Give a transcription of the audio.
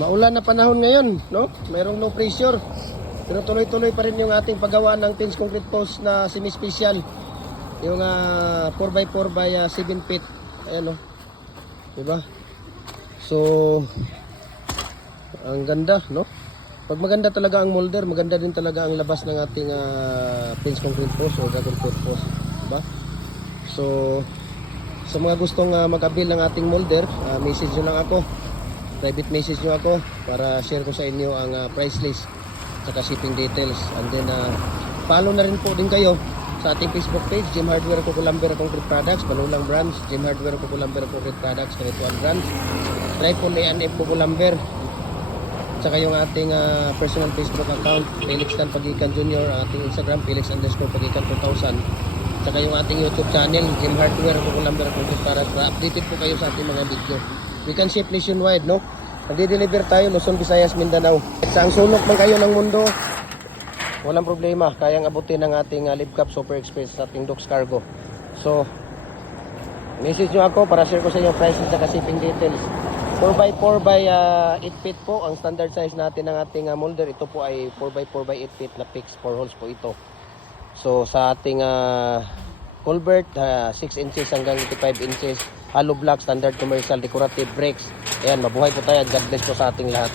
Maulan na panahon ngayon, no? Mayroong low pressure. Pero tuloy-tuloy pa rin yung ating paggawa ng Pins Concrete Post na semi-special. Yung 4x4 by 7 feet. Ayan, no? Diba? So, ang ganda, no? Pag maganda talaga ang molder, maganda din talaga ang labas ng ating Pins Concrete Post o Dragon Fruit Post. Diba? So, sa mga gustong mag-avail ng ating molder, message nyo lang ako. Private message nyo ako para share ko sa inyo ang price list at shipping details. And then follow na rin po din kayo sa ating Facebook page, Jim Hardware Cuculambera Concrete Products, Manulang Branch, Jim Hardware Cuculambera Concrete Products, Kanituan Branch, Tripod A&F Cuculamber, saka yung ating personal Facebook account, Felix Tan Pagikan Jr., ating Instagram, Felix_Pagikan 2000, saka yung ating YouTube channel, Jim Hardware Cuculambera Concrete Products. Updated po kayo sa ating mga video. We can ship nationwide, no? Nagde-deliver tayo Luzon, Visayas, Mindanao. Sa ang sulok man kayo ng mundo, walang problema. Kayang abutin ng ating Libcap Super Express sa ating Docs Cargo. So, message nyo ako para share ko sa inyo prices at shipping details. 4x4 by 8 feet po ang standard size natin ng ating molder. Ito po ay 4x4 by 8 feet na fixed 4 holes po ito. So, sa ating culvert, 6 inches hanggang 85 inches. Hollow block, standard commercial, decorative bricks. Ayan, mabuhay po tayo at God bless po sa ating lahat.